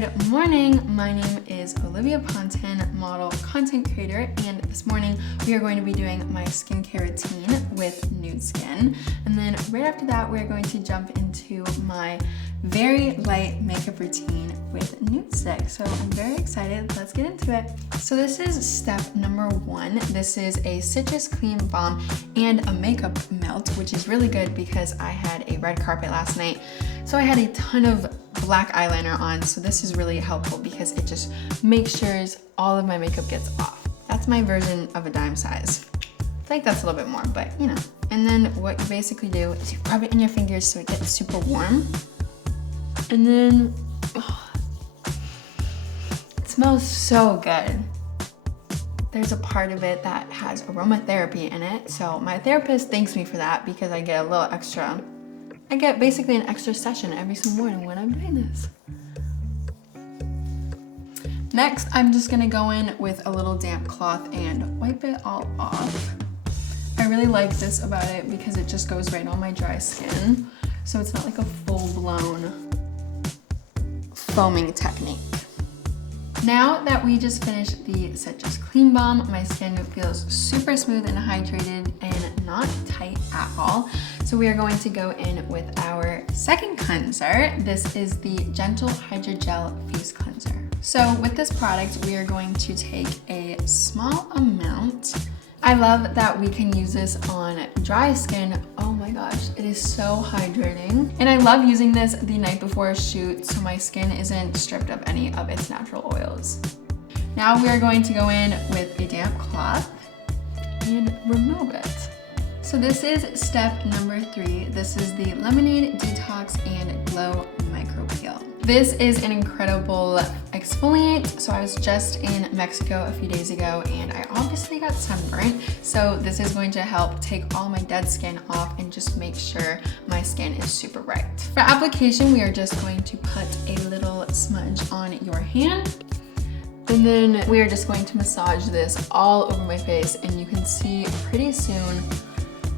Good morning, my name is Olivia Ponton, model content creator, and this morning we are going to be doing my skincare routine with Nudeskin. And then right after that, we're going to jump into my very light makeup routine with Nudestix. So I'm very excited, let's get into it. So this is step number 1. This is a citrus clean balm and a makeup melt, which is really good because I had a red carpet last night. So I had a ton of black eyeliner on, so this is really helpful because it just makes sure all of my makeup gets off. That's my version of a dime size. I think that's a little bit more, but you know. And then what you basically do is you rub it in your fingers so it gets super warm. And then, it smells so good. There's a part of it that has aromatherapy in it, so my therapist thanks me for that because I get a little extra. I get basically an extra session every single morning when I'm doing this. Next, I'm just gonna go in with a little damp cloth and wipe it all off. I really like this about it because it just goes right on my dry skin, so it's not like a full-blown foaming technique. Now that we just finished the citrus clean balm, my skin feels super smooth and hydrated and not tight at all. So we are going to go in with our second cleanser. This is the Gentle Hydrogel Face Cleanser. So with this product, we are going to take a small amount. I love that we can use this on dry skin. Oh my gosh, it is so hydrating. And I love using this the night before a shoot so my skin isn't stripped of any of its natural oils. Now we are going to go in with a damp cloth and remove it. So this is step number 3. This is the Lemonade Detox and Glow Micro Peel. This is an incredible exfoliant. So I was just in Mexico a few days ago and I obviously got sunburnt. So this is going to help take all my dead skin off and just make sure my skin is super bright. For application, we are just going to put a little smudge on your hand. And then we are just going to massage this all over my face, and you can see pretty soon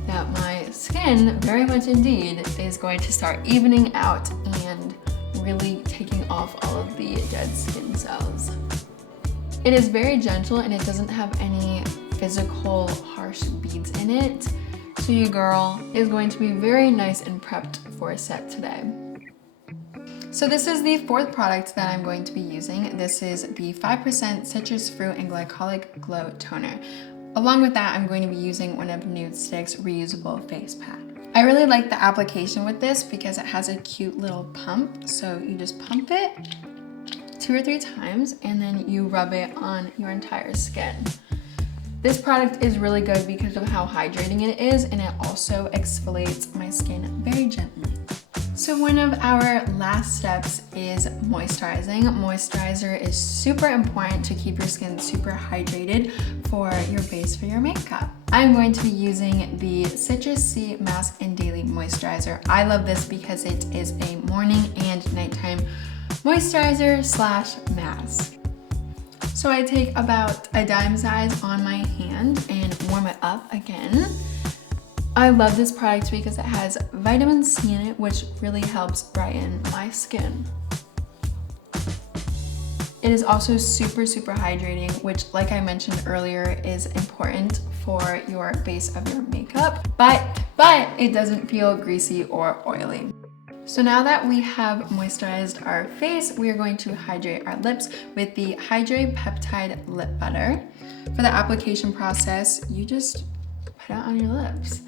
that my skin, very much indeed, is going to start evening out and really taking off all of the dead skin cells. It is very gentle and it doesn't have any physical harsh beads in it. So your girl is going to be very nice and prepped for a set today. So this is the 4th product that I'm going to be using. This is the 5% Citrus Fruit and Glycolic Glow Toner. Along with that, I'm going to be using one of Nudestix reusable face pad. I really like the application with this because it has a cute little pump. So you just pump it 2 or 3 times and then you rub it on your entire skin. This product is really good because of how hydrating it is, and it also exfoliates my skin very gently. So one of our last steps is moisturizing. Moisturizer is super important to keep your skin super hydrated for your base for your makeup. I'm going to be using the Citrus Sea Mask and Daily Moisturizer. I love this because it is a morning and nighttime moisturizer slash mask. So I take about a dime size on my hand and warm it up again. I love this product because it has vitamin C in it, which really helps brighten my skin. It is also super hydrating, which, like I mentioned earlier, is important for your base of your makeup, but it doesn't feel greasy or oily. So now that we have moisturized our face, we are going to hydrate our lips with the Hydrate Peptide Lip Butter. For the application process, you just put it on your lips.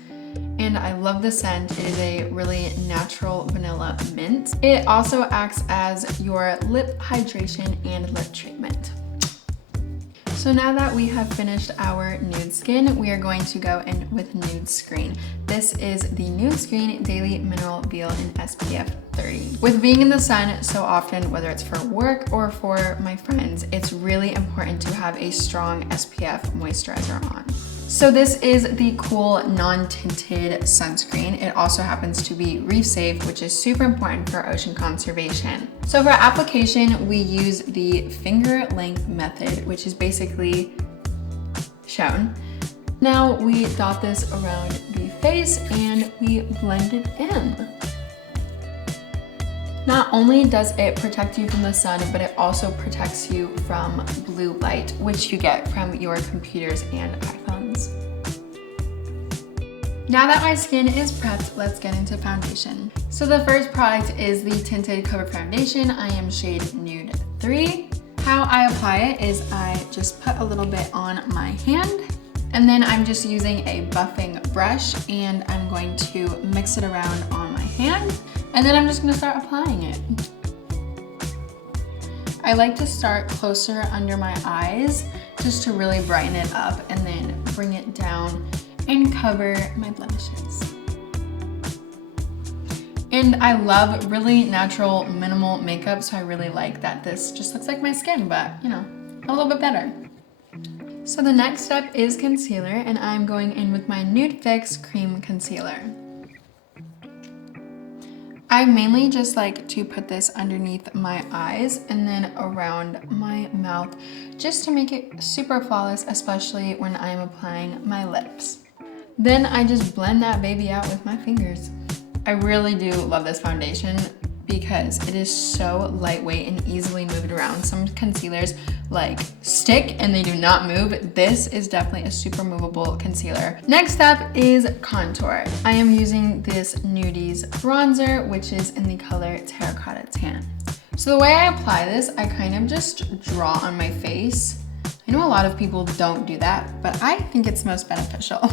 And I love the scent. It is a really natural vanilla mint. It also acts as your lip hydration and lip treatment. So now that we have finished our Nudeskin, we are going to go in with Nudescreen. This is the Nudescreen Daily Mineral Veil in SPF 30. With being in the sun so often, whether it's for work or for my friends, it's really important to have a strong SPF moisturizer on. So this is the cool non-tinted sunscreen. It also happens to be reef safe, which is super important for ocean conservation. So for application, we use the finger length method, which is basically shown. Now we dot this around the face and we blend it in. Not only does it protect you from the sun, but it also protects you from blue light, which you get from your computers and iPhones. Now that my skin is prepped, let's get into foundation. So the first product is the Tinted Cover Foundation. I am shade Nude 3. How I apply it is I just put a little bit on my hand, and then I'm just using a buffing brush, and I'm going to mix it around on my hand, and then I'm just gonna start applying it. I like to start closer under my eyes just to really brighten it up, and then bring it down and cover my blemishes. And I love really natural, minimal makeup, so I really like that this just looks like my skin, but you know, a little bit better. So the next step is concealer, and I'm going in with my Nudestix Cream Concealer. I mainly just like to put this underneath my eyes and then around my mouth just to make it super flawless, especially when I'm applying my lips. Then I just blend that baby out with my fingers. I really do love this foundation because it is so lightweight and easily moved around. Some concealers like stick and they do not move. This is definitely a super movable concealer. Next up is contour. I am using this Nudies bronzer, which is in the color Terracotta Tan. So the way I apply this, I kind of just draw on my face. I know a lot of people don't do that, but I think it's most beneficial.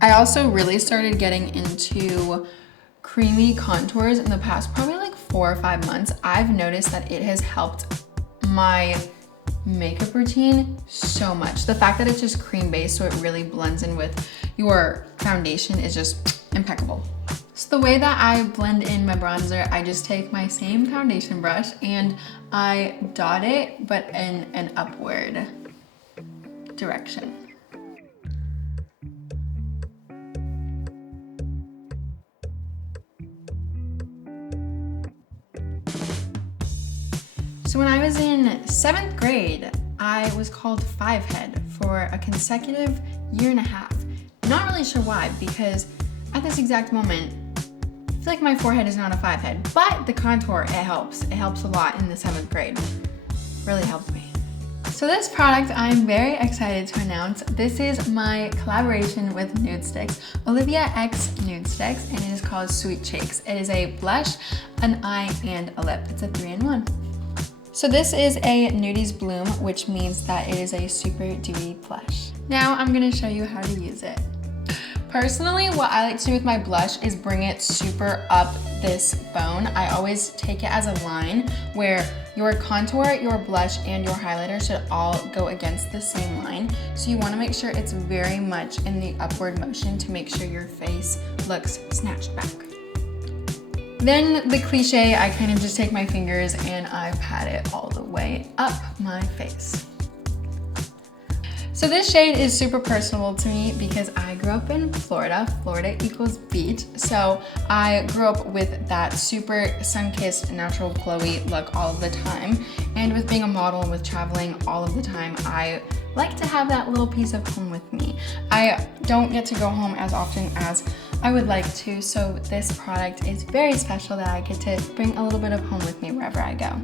I also really started getting into creamy contours in the past probably like 4 or 5 months. I've noticed that it has helped my makeup routine so much. The fact that it's just cream based, so it really blends in with your foundation, is just impeccable. So the way that I blend in my bronzer, I just take my same foundation brush and I dot it, but in an upward direction. So when I was in 7th grade, I was called Five Head for a consecutive 1.5 years. Not really sure why, because at this exact moment, I feel like my forehead is not a 5 head, but the contour, it helps. It helps a lot in the 7th grade. Really helped me. So this product I'm very excited to announce. This is my collaboration with Nudestix, Olivia X Nudestix, and it is called Sweet Cheeks. It is a blush, an eye, and a lip. It's a 3-in-1. So this is a Nudies Bloom, which means that it is a super dewy blush. Now I'm gonna show you how to use it. Personally, what I like to do with my blush is bring it super up this bone. I always take it as a line where your contour, your blush, and your highlighter should all go against the same line. So you wanna make sure it's very much in the upward motion to make sure your face looks snatched back. Then the cliche, I kind of just take my fingers and I pat it all the way up my face. So this shade is super personable to me because I grew up in Florida. Florida equals beach. So I grew up with that super sun-kissed, natural glowy look all of the time. And with being a model and with traveling all of the time, I like to have that little piece of home with me. I don't get to go home as often as I would like to, so this product is very special that I get to bring a little bit of home with me wherever I go.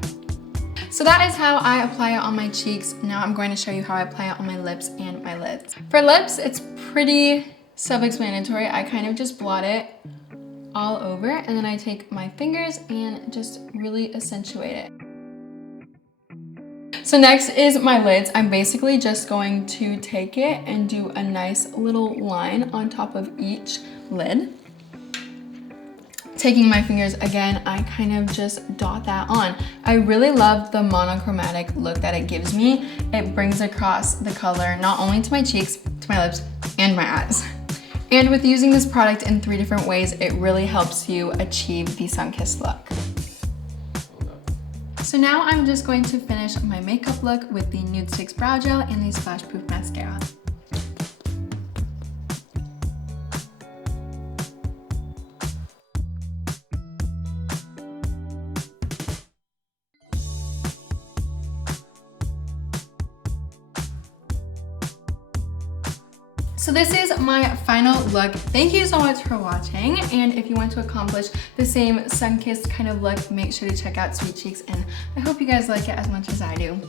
So that is how I apply it on my cheeks. Now I'm going to show you how I apply it on my lips and my lids. For lips, it's pretty self-explanatory. I kind of just blot it all over, and then I take my fingers and just really accentuate it. So next is my lids. I'm basically just going to take it and do a nice little line on top of each lid. Taking my fingers again, I kind of just dot that on. I really love the monochromatic look that it gives me. It brings across the color not only to my cheeks, to my lips, and my eyes. And with using this product in 3 different ways, it really helps you achieve the sun-kissed look. So now I'm just going to finish my makeup look with the Nudestix Brow Gel and the Splash Proof Mascara. So this is my final look. Thank you so much for watching. And if you want to accomplish the same sun-kissed kind of look, make sure to check out Sweet Cheeks. And I hope you guys like it as much as I do.